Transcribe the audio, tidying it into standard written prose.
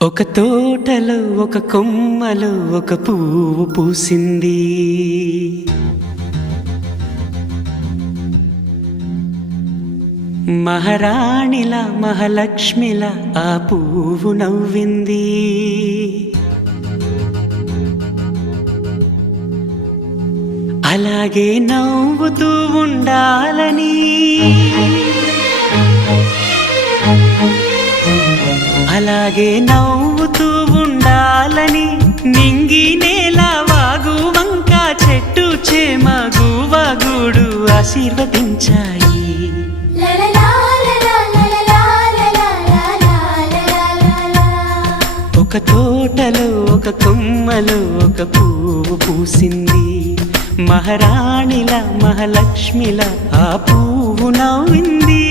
ఒక తోటలో ఒక కొమ్మలో ఒక పువ్వు పూసింది. మహారాణిలా మహాలక్ష్మిలా ఆ పువ్వు నవ్వింది. అలాగే నవ్వుతూ ఉండాలని, అలాగే నవ్వుతూ ఉండాలని నింగి నేల వాగు వంక చెట్టు చేమ గువగూడు ఆశీర్వదించాయి. ఒక తోటలో ఒక కొమ్మలో ఒక పువ్వు పూసింది. మహారాణిలా మహాలక్ష్మిలా ఆ పువ్వు నవ్వింది.